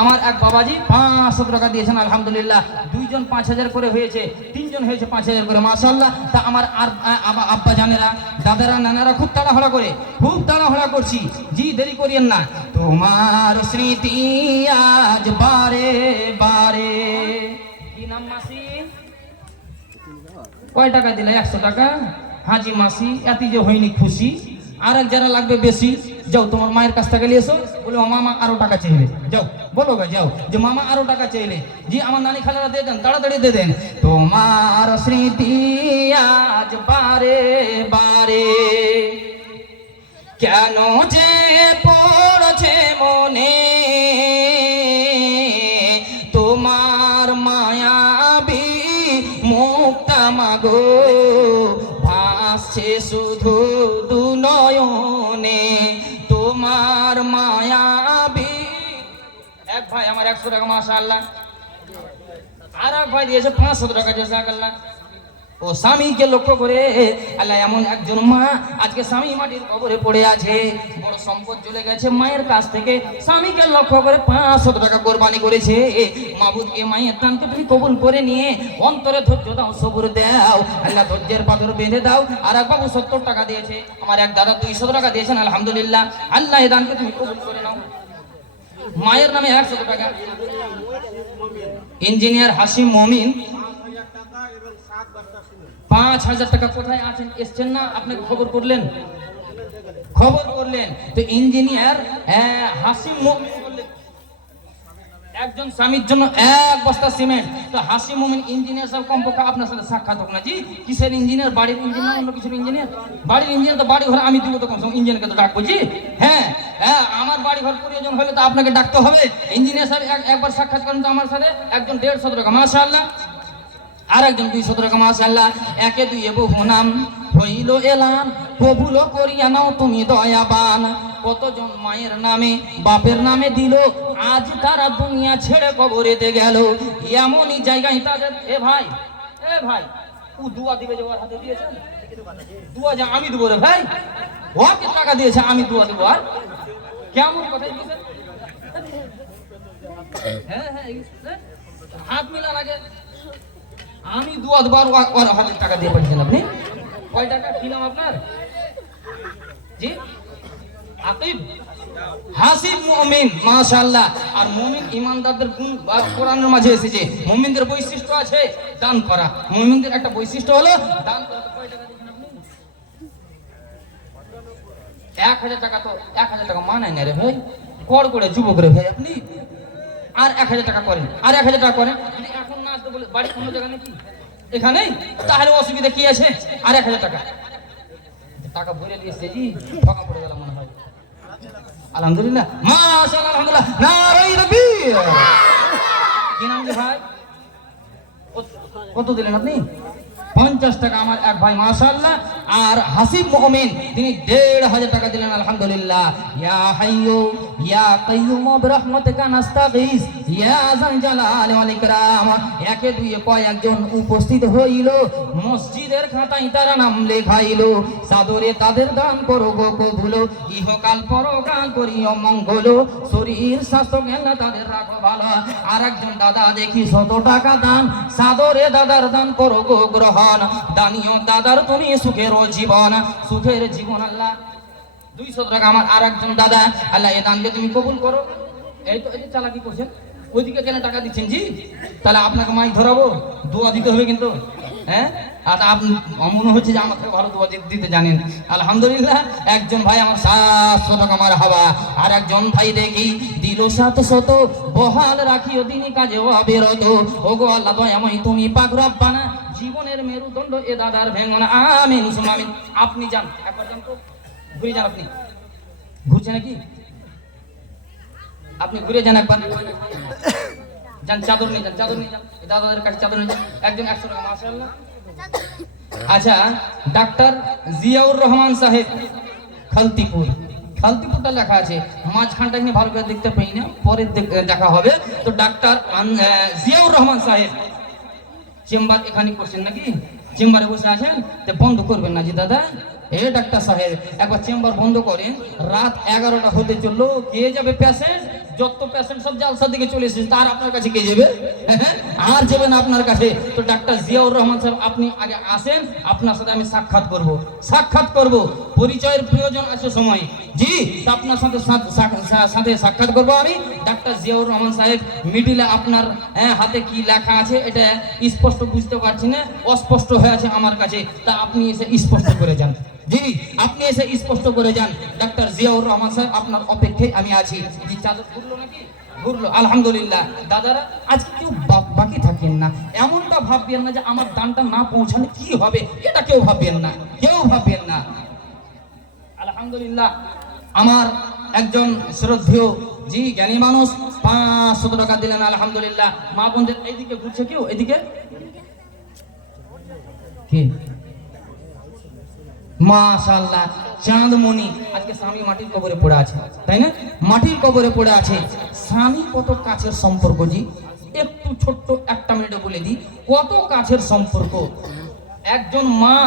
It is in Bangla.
আমার এক বাবাজি 500 টাকা দিয়েছেন আলহামদুলিল্লাহ। দুইজন 5000 করে হয়েছে, তিনজন হয়েছে 5000 করে মাশাআল্লাহ। তা আমার আর আব্বা জানেরা, দাদারা, নানারা খুব তাড়াহুড়া করছি, জি দেরি করিয়েন না। তোমার স্মৃতি আজ বারে বারে। কি নাম মাসি? কয় টাকা দিলে? 100 টাকা। হাজি মাসি এতই যে হয়নি খুশি, আর এক যারা লাগবে বেশি, যাও তোমার মায়ের কাছ থেকে নিয়ে এসো। বলে মামা আরো টাকা চাইলে, যাও বলো গা, যাও যে মামা আরো টাকা চাইলে। জি আমার নানি খালারা দিয়ে দেন, তাড়াতাড়ি দিয়ে দেন। তোমার স্মৃতি আজ বারে বারে, কেন যে পড়ছে মনে তোমার মায়াবী মুক্তা মাগো, ভাসছে শুধু দুনয়নে তোমার মায়াবী। এক ভাই আমার 100 টাকা মাশাআল্লাহ, আর এক ভাই দিয়েছে 500 টাকা জাযাকাল্লাহ। ও স্বামীকে লক্ষ্য করে আল্লাহ এমন একজন মা আজকে স্বামী মাটির কবরে পড়ে আছে, বড় সম্পদ চলে গেছে মায়ের কাছ থেকে, স্বামীকে লক্ষ্য করে 500 টাকা কোরবানি করেছে। মাবুদ এ মায়ের দানকে তুমি কবুল করে নিয়ে অন্তরে ধৈর্য দাও, সবুর দাও আল্লাহ, ধৈর্যের পাথর বেঁধে দাও। আর এক বাবু 70 টাকা দিয়েছে, আমার এক দাদা 200 টাকা দিয়েছেন আলহামদুলিল্লাহ। আল্লাহ এই দানকে তুমি কবুল করে নাও। মায়ের নামে 100 টাকা। ইঞ্জিনিয়ার হাসিম মমিন 5000 টাকা। কোথায় আছেন? এসছেন না? আপনাকে খবর করলেন? তো ইঞ্জিনিয়ার হাসিম মুমিন একজন স্বামীর জন্য 1 বস্তা সিমেন্ট। তো হাসিম মুমিন ইঞ্জিনিয়ার সাহেব কমপক্ষে আপনার সাথে সাক্ষাৎ হোক না। জি কিসের ইঞ্জিনিয়ার? বাড়ির ইঞ্জিনিয়ার, অন্য কিছুর ইঞ্জিনিয়ার? বাড়ির ইঞ্জিনিয়ার তো বাড়ি ঘর আমি দিব, তো কমসে কম ইঞ্জিনিয়ারকে তো ডাকবো। জি হ্যাঁ, আমার বাড়ি ঘর প্রয়োজন হলে তো আপনাকে ডাকতে হবে। ইঞ্জিনিয়ার সাহেব একবার সাক্ষাৎ করেন তো আমার সাথে। একজন 150 টাকা মাশাআল্লাহ, আর একজন 200 টাকা মাশাআল্লাহ। একে দুইয়ে বহু নাম হইল এলান, কবুল করিয়া নাও তুমি দয়াবান। কতজন মায়ের নামে বাপের নামে দিল, আজ তারা দুনিয়া ছেড়ে কবরেতে গেল। এমনই জায়গায় তাদের এ ভাই ও দুয়া দিবে, যে ওর হাতে দিয়েছেন দুয়া, যা আমি দেবো রে ভাই, ওকে টাকা দিয়েছে আমি দুয়া দেবো। আর কেমন কথা দিয়েছেন? হ্যাঁ হাত মিলার আগে আমি দুয়া দুবার ওর হাতে টাকা দিয়ে পাঠিয়েছেন। আপনি কয় টাকা? কি নাম আপনার? জি আকিব হাসিব মুমিন মাশাআল্লাহ। আর মুমিন ইমানদারদের গুণ কোরআনের মাঝে এসেছে। মুমিনদের বৈশিষ্ট্য আছে দান করা। মুমিনদের একটা বৈশিষ্ট্য হলো দান করা। কয় টাকা দিয়েছেন আপনি? 1000 টাকা। তো 1000 টাকা মানায় না রে ভাই, কর করে যুবক রে ভাই আপনি। আর 1000 টাকা করেন, আর 1000 টাকা করেন। যদি এখন না আসতে বলে বাড়ি কোনো জায়গা নাকি এখানে, তাহলে অসুবিধা কি আছে? আর 1000 টাকা টাকা ভরে দিয়েছে। জি টাকা পড়ে গেল মনে হয়। আলহামদুলিল্লাহ মাশাআল্লাহ, আলহামদুলিল্লাহ, নারাই তাকবীর। কি নাম ভাই? কত দিলেন আপনি? 50 টাকা আমার এক ভাই মাশাআল্লাহ। আর হাসিব মুমিন তিনি 1500 টাকা দিলেন আলহামদুলিল্লাহ। ইয়া হাইয়ু ইয়া কাইয়ুম বিরহমাতিকা নাস্তাগীস ইয়া যাল জালালি ওয়াল ইকরাম। একে দুইয়ে কয়েকজন উপস্থিত হইল, মসজিদের খাতায় তারা নাম লেখাইল। সাদরে তাদের দান করো গো কবুল, ইহকাল পরকাল করিও মঙ্গল। শরীর স্বাস্থ্য জ্ঞান তাদের রাখো ভালো। আর একজন দাদা দেখি 100 টাকা দান, সাদরে দাদার দান করো গো গ্রহণ। দানিও দাদার তুমি সুখের জীবন, সুখের জীবন আল্লাহ। 200 টাকা আমার আর একজন দাদা, আল্লাহ এই দানকে তুমি কবুল করো। এই তো এই চালাকি করছেন, ওইদিকে কেন টাকা দিচ্ছেন? জি তাহলে আপনাকে মাইক ধরাবো, দোয়া দিতে হবে কিন্তু। হ্যাঁ আর আপনি মনে হচ্ছে যে আমার থেকে ভালো দোয়া দিতে জানেন আলহামদুলিল্লাহ। একজন ভাই আমার 700 টাকা আমার হাওয়া। আর একজন ভাই দেখি দিল 700, বহাল রাখিও দিনই কাজে অবিরত। ওগো আল্লাহ দয়াময় তুমি পাক রব্বানা, জীবনের মেরুদণ্ড এ দাদার ভেঙো না, আমিন সুম্মা আমিন। আপনি যান একবার, যান তো ঘুরে যান। আপনি ঘুরছে নাকি? আপনি ঘুরে যান একবার, যান চাদর নিয়ে যান, চাদর নিয়ে যান, দাদাদের কাছে চাদর নিয়ে যান। একজন 100 টাকা মাশাআল্লাহ। আচ্ছা ডাক্তার জিয়াউর রহমান সাহেব খালতিপুরটা লেখা আছে, মাঝখানটা নিয়ে ভালো করে দেখতে পাই না, পরে দেখা হবে। তো ডাক্তার জিয়াউর রহমান সাহেব চেম্বার এখানে করছেন নাকি? চেম্বারে বসে আছেন, তো বন্ধ করবেন না জি দাদা। এ ডাক্তার সাহেব একবার চেম্বার বন্ধ করেন, রাত 11টা হতে চললো, কে যাবে পেশেন্ট? যত পেশেন্ট সব জালসার দিকে চলে এসেছে, তার আপনার কাছে কে যাবে? আর যাবে না আপনার কাছে। তো ডাক্তার জিয়াউর রহমান সাহেব আপনি আগে আসেন, আপনার সাথে আমি সাক্ষাৎ করব, পরিচয়ের প্রয়োজন আছে সময়। জি, তো আপনার সাথে সাথে সাক্ষাৎ করব আমি। ডাক্তার জিয়াউর রহমান সাহেব, মিডিলে আপনার হাতে কি লেখা আছে এটা স্পষ্ট বুঝতে পারছি না, অস্পষ্ট হয়ে আছে আমার কাছে, তা আপনি এসে স্পষ্ট করে যান। জি, আপনি এসে স্পষ্ট করে যান। ডাক্তার জিয়াউর রহমান সাহেব আপনার অপেক্ষায় আমি আছি। জি, চাদর ঘুরলো নাকি? ঘুরলো, আলহামদুলিল্লাহ। দাদারা আজকে কেউ বাকি থাকেন না, এমনটা ভাববেন না যে আমার দানটা না পৌঁছালে কি হবে, এটা কেউ ভাববেন না। আলহামদুলিল্লাহ, আমার একজন শ্রদ্ধেয় জি জ্ঞানী মানুষ 500 টাকা দিলেন, আলহামদুলিল্লাহ। মা বোনদের এইদিকে ঘুরছে কেউ, এদিকে কি মাশাআল্লাহ, চাঁদমণি আজকে স্বামী মাটির কবরে পড়ে আছে, তাই না? মাটির কবরে পড়ে আছে। স্বামী কত কাছের সম্পর্ক জি, একটু ছোট্ট একটা মিনিটে বলে দিই কত কাছের সম্পর্ক। একজন মা